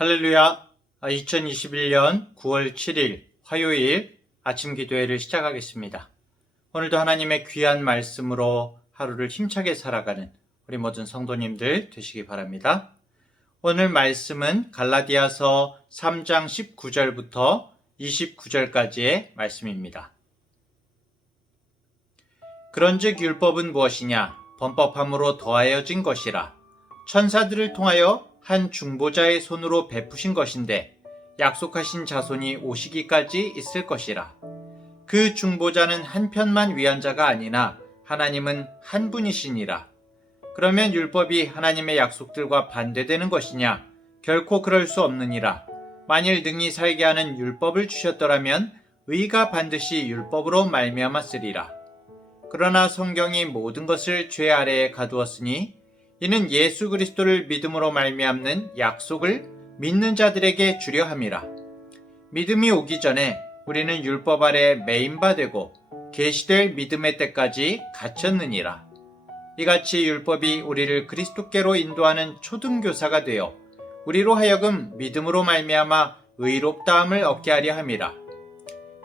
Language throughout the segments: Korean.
할렐루야. 2021년 9월 7일 화요일 아침 기도회를 시작하겠습니다. 오늘도 하나님의 귀한 말씀으로 하루를 힘차게 살아가는 우리 모든 성도님들 되시기 바랍니다. 오늘 말씀은 갈라디아서 3장 19절부터 29절까지의 말씀입니다. 그런즉 율법은 무엇이냐? 범법함으로 더하여진 것이라. 천사들을 통하여 한 중보자의 손으로 베푸신 것인데 약속하신 자손이 오시기까지 있을 것이라. 그 중보자는 한편만 위한 자가 아니나 하나님은 한 분이시니라. 그러면 율법이 하나님의 약속들과 반대되는 것이냐? 결코 그럴 수 없느니라. 만일 능히 살게 하는 율법을 주셨더라면 의가 반드시 율법으로 말미암았으리라. 그러나 성경이 모든 것을 죄 아래에 가두었으니 이는 예수 그리스도를 믿음으로 말미암는 약속을 믿는 자들에게 주려 함이라. 믿음이 오기 전에 우리는 율법 아래 매인 바 되고 계시될 믿음의 때까지 갇혔느니라. 이같이 율법이 우리를 그리스도께로 인도하는 초등교사가 되어 우리로 하여금 믿음으로 말미암아 의롭다함을 얻게 하려 함이라.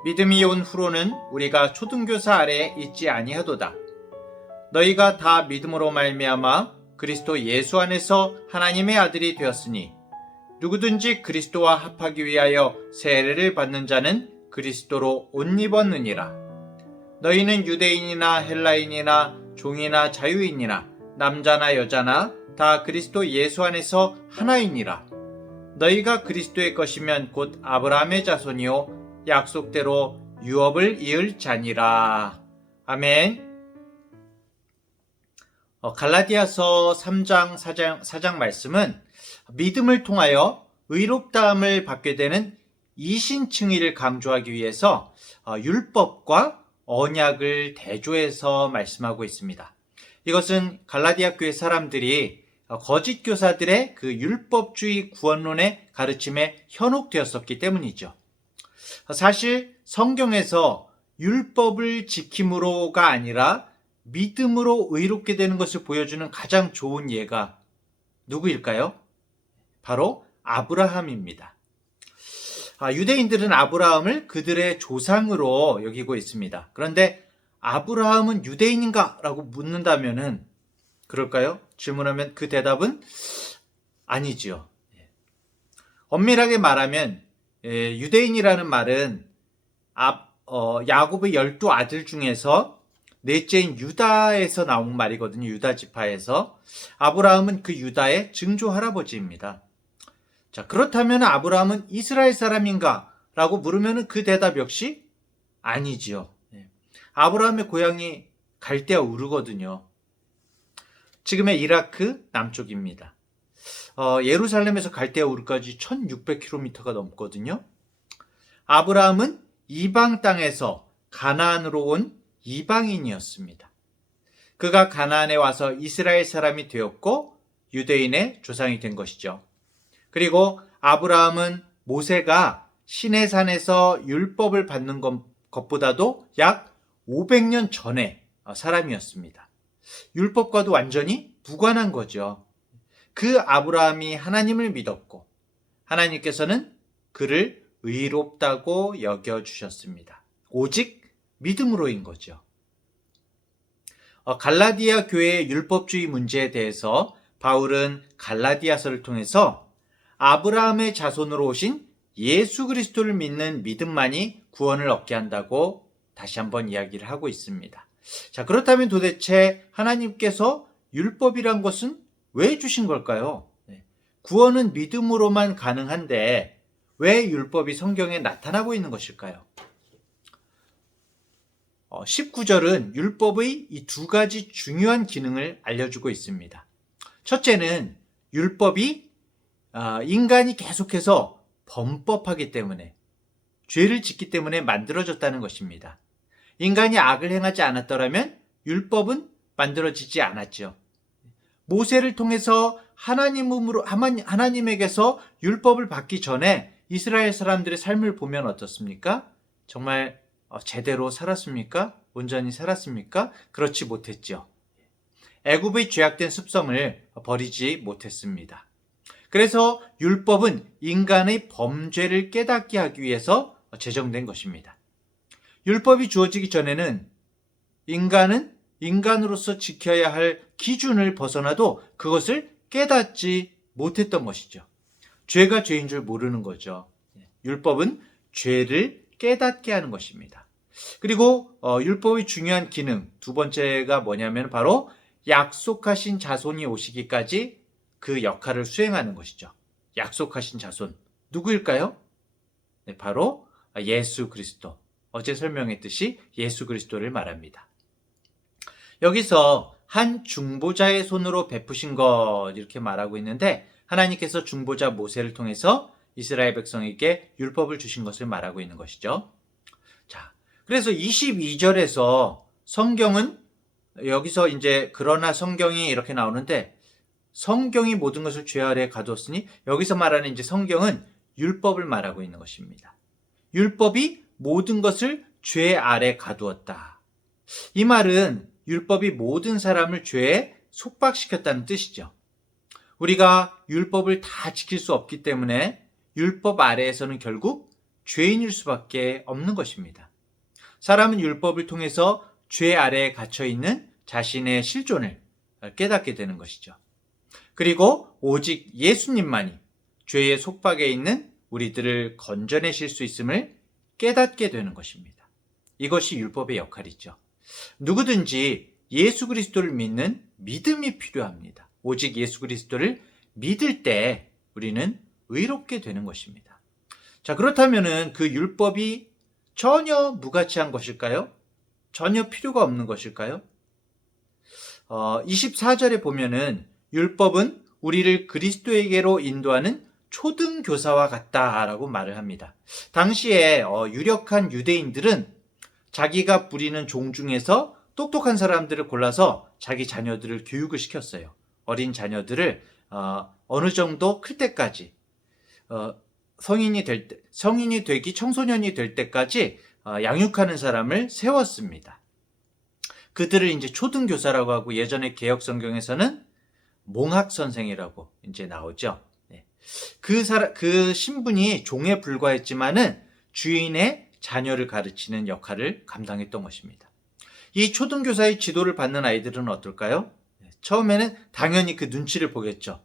믿음이 온 후로는 우리가 초등교사 아래에 있지 아니하도다. 너희가 다 믿음으로 말미암아 그리스도 예수 안에서 하나님의 아들이 되었으니 누구든지 그리스도와 합하기 위하여 세례를 받는 자는 그리스도로 옷 입었느니라. 너희는 유대인이나 헬라인이나 종이나 자유인이나 남자나 여자나 다 그리스도 예수 안에서 하나이니라. 너희가 그리스도의 것이면 곧 아브라함의 자손이요 약속대로 유업을 이을 자니라. 아멘. 갈라디아서 3장 4장 말씀은 믿음을 통하여 의롭다함을 받게 되는 이신칭의를 강조하기 위해서 율법과 언약을 대조해서 말씀하고 있습니다. 이것은 갈라디아 교회 사람들이 거짓 교사들의 그 율법주의 구원론의 가르침에 현혹되었었기 때문이죠. 사실 성경에서 율법을 지킴으로가 아니라 믿음으로 의롭게 되는 것을 보여주는 가장 좋은 예가 누구일까요? 바로 아브라함입니다. 유대인들은 아브라함을 그들의 조상으로 여기고 있습니다. 그런데 아브라함은 유대인인가? 라고 묻는다면은 그럴까요? 질문하면 그 대답은 아니지요. 엄밀하게 말하면 유대인이라는 말은 야곱의 12아들 중에서 넷째인 유다에서 나온 말이거든요. 유다 지파에서. 아브라함은 그 유다의 증조 할아버지입니다. 자, 그렇다면 아브라함은 이스라엘 사람인가? 라고 물으면 그 대답 역시 아니지요. 아브라함의 고향이 갈대아 우르거든요. 지금의 이라크 남쪽입니다. 예루살렘에서 갈대아 우르까지 1600km가 넘거든요. 아브라함은 이방 땅에서 가나안으로 온 이방인이었습니다. 그가 가나안에 와서 이스라엘 사람이 되었고 유대인의 조상이 된 것이죠. 그리고 아브라함은 모세가 시내산에서 율법을 받는 것보다도 약 500년 전의 사람이었습니다. 율법과도 완전히 무관한 거죠. 그 아브라함이 하나님을 믿었고 하나님께서는 그를 의롭다고 여겨주셨습니다. 오직 믿음으로인 거죠. 갈라디아 교회의 율법주의 문제에 대해서 바울은 갈라디아서를 통해서 아브라함의 자손으로 오신 예수 그리스도를 믿는 믿음만이 구원을 얻게 한다고 다시 한번 이야기를 하고 있습니다. 자, 그렇다면 도대체 하나님께서 율법이란 것은 왜 주신 걸까요? 구원은 믿음으로만 가능한데 왜 율법이 성경에 나타나고 있는 것일까요? 19절은 율법의 이 두 가지 중요한 기능을 알려주고 있습니다. 첫째는 율법이 인간이 계속해서 범법하기 때문에 죄를 짓기 때문에 만들어졌다는 것입니다. 인간이 악을 행하지 않았더라면 율법은 만들어지지 않았죠. 모세를 통해서 하나님에게서 율법을 받기 전에 이스라엘 사람들의 삶을 보면 어떻습니까? 정말 제대로 살았습니까? 온전히 살았습니까? 그렇지 못했죠. 애굽의 죄악된 습성을 버리지 못했습니다. 그래서 율법은 인간의 범죄를 깨닫게 하기 위해서 제정된 것입니다. 율법이 주어지기 전에는 인간은 인간으로서 지켜야 할 기준을 벗어나도 그것을 깨닫지 못했던 것이죠. 죄가 죄인 줄 모르는 거죠. 율법은 죄를 깨닫게 하는 것입니다. 그리고 율법의 중요한 기능 두 번째가 뭐냐면 바로 약속하신 자손이 오시기까지 그 역할을 수행하는 것이죠. 약속하신 자손 누구일까요? 네, 바로 예수 그리스도. 어제 설명했듯이 예수 그리스도를 말합니다. 여기서 한 중보자의 손으로 베푸신 것 이렇게 말하고 있는데 하나님께서 중보자 모세를 통해서 이스라엘 백성에게 율법을 주신 것을 말하고 있는 것이죠. 자, 그래서 22절에서 성경은 여기서 이제 그러나 성경이 이렇게 나오는데 성경이 모든 것을 죄 아래에 가두었으니 여기서 말하는 이제 성경은 율법을 말하고 있는 것입니다. 율법이 모든 것을 죄 아래 가두었다. 이 말은 율법이 모든 사람을 죄에 속박시켰다는 뜻이죠. 우리가 율법을 다 지킬 수 없기 때문에 율법 아래에서는 결국 죄인일 수밖에 없는 것입니다. 사람은 율법을 통해서 죄 아래에 갇혀있는 자신의 실존을 깨닫게 되는 것이죠. 그리고 오직 예수님만이 죄의 속박에 있는 우리들을 건져내실 수 있음을 깨닫게 되는 것입니다. 이것이 율법의 역할이죠. 누구든지 예수 그리스도를 믿는 믿음이 필요합니다. 오직 예수 그리스도를 믿을 때 우리는 의롭게 되는 것입니다. 자, 그렇다면은 그 율법이 전혀 무가치한 것일까요? 전혀 필요가 없는 것일까요? 24절에 보면은 율법은 우리를 그리스도에게로 인도하는 초등교사와 같다라고 말을 합니다. 당시에 유력한 유대인들은 자기가 부리는 종 중에서 똑똑한 사람들을 골라서 자기 자녀들을 교육을 시켰어요. 어린 자녀들을 어느 정도 클 때까지 성인이 되기 청소년이 될 때까지 양육하는 사람을 세웠습니다. 그들을 이제 초등교사라고 하고 예전에 개역 성경에서는 몽학 선생이라고 이제 나오죠. 그 신분이 종에 불과했지만은 주인의 자녀를 가르치는 역할을 감당했던 것입니다. 이 초등교사의 지도를 받는 아이들은 어떨까요? 처음에는 당연히 그 눈치를 보겠죠.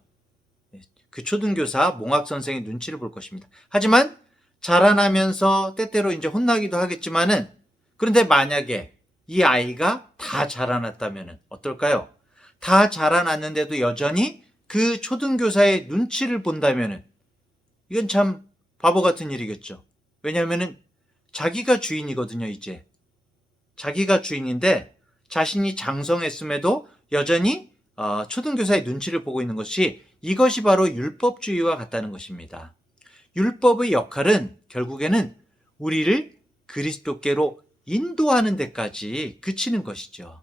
그 초등교사, 몽학선생의 눈치를 볼 것입니다. 하지만 자라나면서 때때로 이제 혼나기도 하겠지만은 그런데 만약에 이 아이가 다 자라났다면 어떨까요? 다 자라났는데도 여전히 그 초등교사의 눈치를 본다면은 이건 참 바보 같은 일이겠죠. 왜냐하면은 자기가 주인이거든요, 이제. 자기가 주인인데 자신이 장성했음에도 여전히 초등교사의 눈치를 보고 있는 것이 이것이 바로 율법주의와 같다는 것입니다. 율법의 역할은 결국에는 우리를 그리스도께로 인도하는 데까지 그치는 것이죠.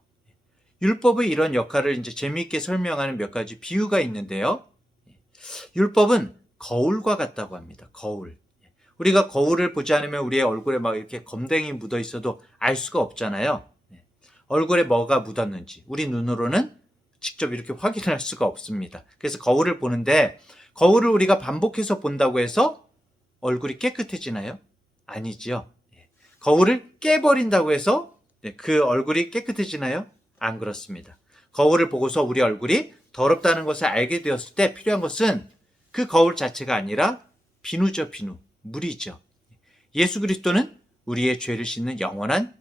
율법의 이런 역할을 이제 재미있게 설명하는 몇 가지 비유가 있는데요. 율법은 거울과 같다고 합니다. 거울. 우리가 거울을 보지 않으면 우리의 얼굴에 막 이렇게 검댕이 묻어 있어도 알 수가 없잖아요. 얼굴에 뭐가 묻었는지 우리 눈으로는 직접 이렇게 확인할 수가 없습니다. 그래서 거울을 보는데 거울을 우리가 반복해서 본다고 해서 얼굴이 깨끗해지나요? 아니지요. 거울을 깨버린다고 해서 그 얼굴이 깨끗해지나요? 안 그렇습니다. 거울을 보고서 우리 얼굴이 더럽다는 것을 알게 되었을 때 필요한 것은 그 거울 자체가 아니라 비누죠, 비누. 물이죠. 예수 그리스도는 우리의 죄를 씻는 영원한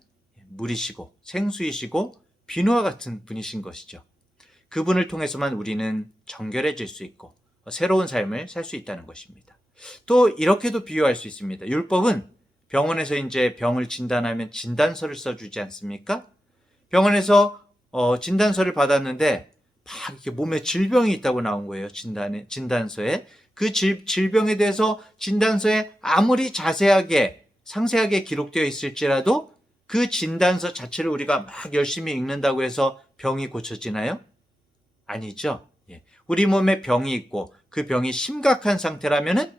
물이시고 생수이시고 비누와 같은 분이신 것이죠. 그분을 통해서만 우리는 정결해질 수 있고 새로운 삶을 살 수 있다는 것입니다. 또 이렇게도 비유할 수 있습니다. 율법은 병원에서 이제 병을 진단하면 진단서를 써주지 않습니까? 병원에서 진단서를 받았는데 막 이렇게 몸에 질병이 있다고 나온 거예요. 진단서에. 그 질병에 대해서 진단서에 아무리 자세하게 상세하게 기록되어 있을지라도 그 진단서 자체를 우리가 막 열심히 읽는다고 해서 병이 고쳐지나요? 아니죠. 우리 몸에 병이 있고 그 병이 심각한 상태라면은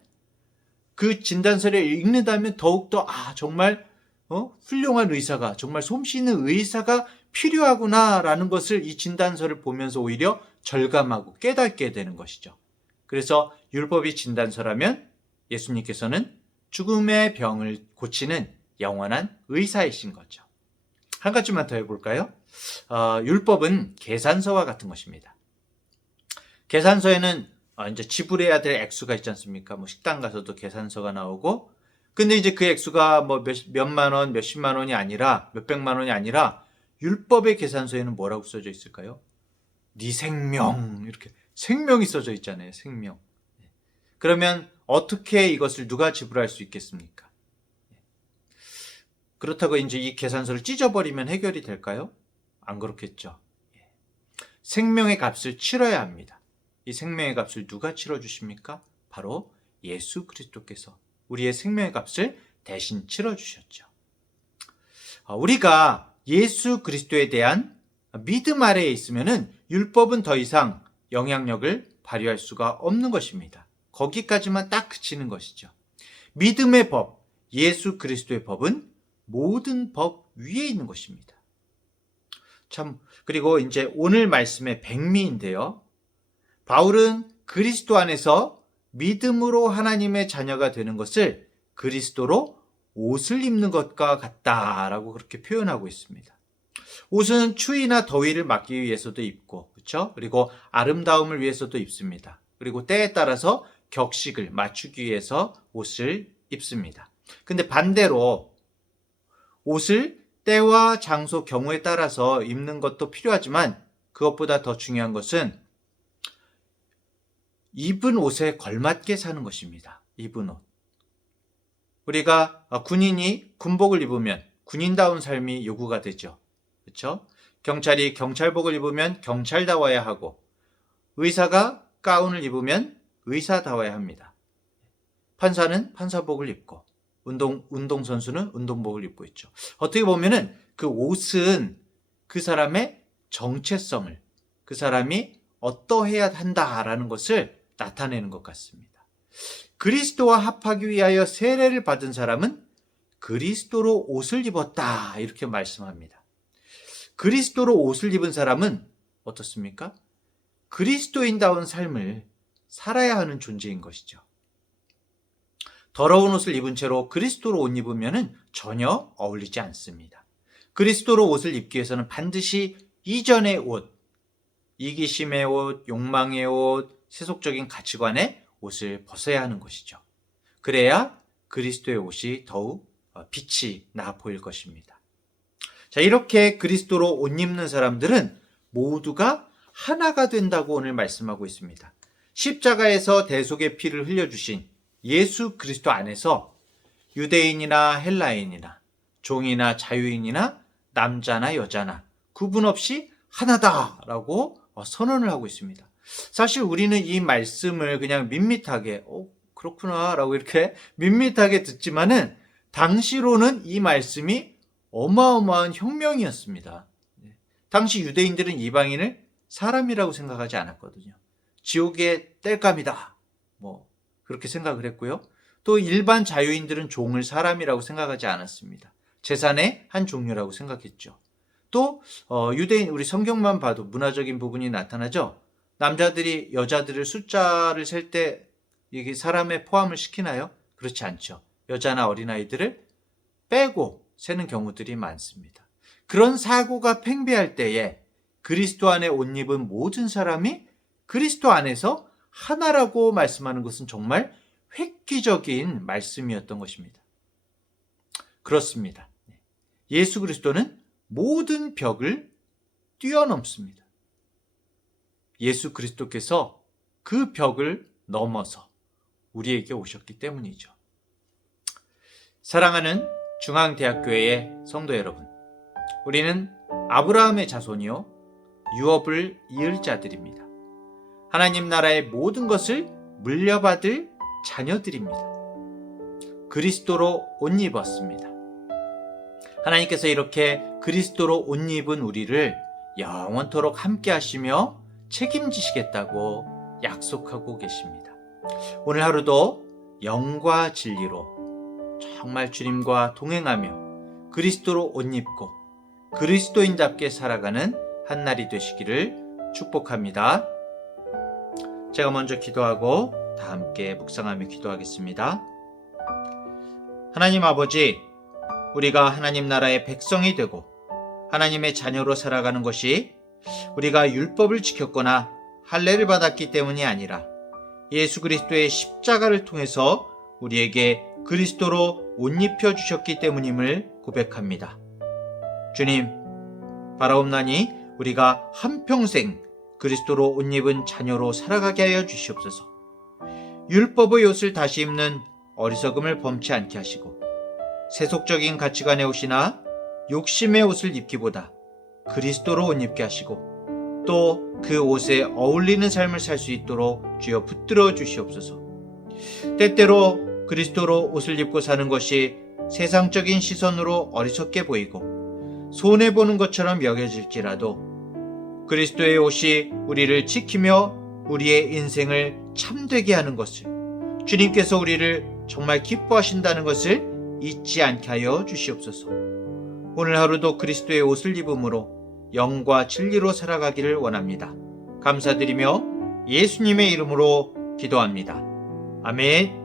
그 진단서를 읽는다면 더욱더 정말 훌륭한 의사가 정말 솜씨있는 의사가 필요하구나라는 것을 이 진단서를 보면서 오히려 절감하고 깨닫게 되는 것이죠. 그래서 율법이 진단서라면 예수님께서는 죽음의 병을 고치는 영원한 의사이신 거죠. 한 가지만 더 해볼까요? 율법은 계산서와 같은 것입니다. 계산서에는 이제 지불해야 될 액수가 있지 않습니까? 뭐 식당 가서도 계산서가 나오고, 근데 이제 그 액수가 뭐 몇만 원, 몇십만 원이 아니라, 몇백만 원이 아니라, 율법의 계산서에는 뭐라고 써져 있을까요? 네 생명, 이렇게 생명이 써져 있잖아요. 생명. 그러면 어떻게 이것을 누가 지불할 수 있겠습니까? 그렇다고 이제 이 계산서를 찢어버리면 해결이 될까요? 안 그렇겠죠. 생명의 값을 치러야 합니다. 이 생명의 값을 누가 치러주십니까? 바로 예수 그리스도께서 우리의 생명의 값을 대신 치러주셨죠. 우리가 예수 그리스도에 대한 믿음 아래에 있으면은 율법은 더 이상 영향력을 발휘할 수가 없는 것입니다. 거기까지만 딱 그치는 것이죠. 믿음의 법, 예수 그리스도의 법은 모든 법 위에 있는 것입니다. 참, 그리고 이제 오늘 말씀의 백미인데요. 바울은 그리스도 안에서 믿음으로 하나님의 자녀가 되는 것을 그리스도로 옷을 입는 것과 같다라고 그렇게 표현하고 있습니다. 옷은 추위나 더위를 막기 위해서도 입고, 그렇죠? 그리고 아름다움을 위해서도 입습니다. 그리고 때에 따라서 격식을 맞추기 위해서 옷을 입습니다. 근데 반대로 옷을 때와 장소, 경우에 따라서 입는 것도 필요하지만 그것보다 더 중요한 것은 입은 옷에 걸맞게 사는 것입니다. 입은 옷. 우리가 군인이 군복을 입으면 군인다운 삶이 요구가 되죠. 그렇죠? 경찰이 경찰복을 입으면 경찰다워야 하고, 의사가 가운을 입으면 의사다워야 합니다. 판사는 판사복을 입고, 운동선수는 운동복을 입고 있죠. 어떻게 보면은 그 옷은 그 사람의 정체성을, 그 사람이 어떠해야 한다라는 것을 나타내는 것 같습니다. 그리스도와 합하기 위하여 세례를 받은 사람은 그리스도로 옷을 입었다, 이렇게 말씀합니다. 그리스도로 옷을 입은 사람은 어떻습니까? 그리스도인다운 삶을 살아야 하는 존재인 것이죠. 더러운 옷을 입은 채로 그리스도로 옷 입으면 전혀 어울리지 않습니다. 그리스도로 옷을 입기 위해서는 반드시 이전의 옷, 이기심의 옷, 욕망의 옷, 세속적인 가치관의 옷을 벗어야 하는 것이죠. 그래야 그리스도의 옷이 더욱 빛이 나 보일 것입니다. 자, 이렇게 그리스도로 옷 입는 사람들은 모두가 하나가 된다고 오늘 말씀하고 있습니다. 십자가에서 대속의 피를 흘려주신 예수 그리스도 안에서 유대인이나 헬라인이나 종이나 자유인이나 남자나 여자나 구분 없이 하나다라고 선언을 하고 있습니다. 사실 우리는 이 말씀을 그냥 밋밋하게 그렇구나 라고 이렇게 밋밋하게 듣지만은 당시로는 이 말씀이 어마어마한 혁명이었습니다. 당시 유대인들은 이방인을 사람이라고 생각하지 않았거든요. 지옥의 땔감이다, 그렇게 생각을 했고요. 또 일반 자유인들은 종을 사람이라고 생각하지 않았습니다. 재산의 한 종류라고 생각했죠. 또 유대인, 우리 성경만 봐도 문화적인 부분이 나타나죠. 남자들이 여자들을 숫자를 셀 때 이게 사람에 포함을 시키나요? 그렇지 않죠. 여자나 어린아이들을 빼고 세는 경우들이 많습니다. 그런 사고가 팽배할 때에 그리스도 안에 옷 입은 모든 사람이 그리스도 안에서 하나라고 말씀하는 것은 정말 획기적인 말씀이었던 것입니다. 그렇습니다. 예수 그리스도는 모든 벽을 뛰어넘습니다. 예수 그리스도께서 그 벽을 넘어서 우리에게 오셨기 때문이죠. 사랑하는 중앙대학교의 성도 여러분, 우리는 아브라함의 자손이요 유업을 이을 자들입니다. 하나님 나라의 모든 것을 물려받을 자녀들입니다. 그리스도로 옷 입었습니다. 하나님께서 이렇게 그리스도로 옷 입은 우리를 영원토록 함께 하시며 책임지시겠다고 약속하고 계십니다. 오늘 하루도 영과 진리로 정말 주님과 동행하며 그리스도로 옷 입고 그리스도인답게 살아가는 한날이 되시기를 축복합니다. 제가 먼저 기도하고 다 함께 묵상하며 기도하겠습니다. 하나님 아버지, 우리가 하나님 나라의 백성이 되고 하나님의 자녀로 살아가는 것이 우리가 율법을 지켰거나 할례를 받았기 때문이 아니라 예수 그리스도의 십자가를 통해서 우리에게 그리스도로 옷 입혀 주셨기 때문임을 고백합니다. 주님, 바라옵나니 우리가 한평생 그리스도로 옷 입은 자녀로 살아가게 하여 주시옵소서. 율법의 옷을 다시 입는 어리석음을 범치 않게 하시고 세속적인 가치관의 옷이나 욕심의 옷을 입기보다 그리스도로 옷 입게 하시고 또 그 옷에 어울리는 삶을 살 수 있도록 주여 붙들어 주시옵소서. 때때로 그리스도로 옷을 입고 사는 것이 세상적인 시선으로 어리석게 보이고 손해보는 것처럼 여겨질지라도 그리스도의 옷이 우리를 지키며 우리의 인생을 참되게 하는 것을, 주님께서 우리를 정말 기뻐하신다는 것을 잊지 않게 하여 주시옵소서. 오늘 하루도 그리스도의 옷을 입음으로 영과 진리로 살아가기를 원합니다. 감사드리며 예수님의 이름으로 기도합니다. 아멘.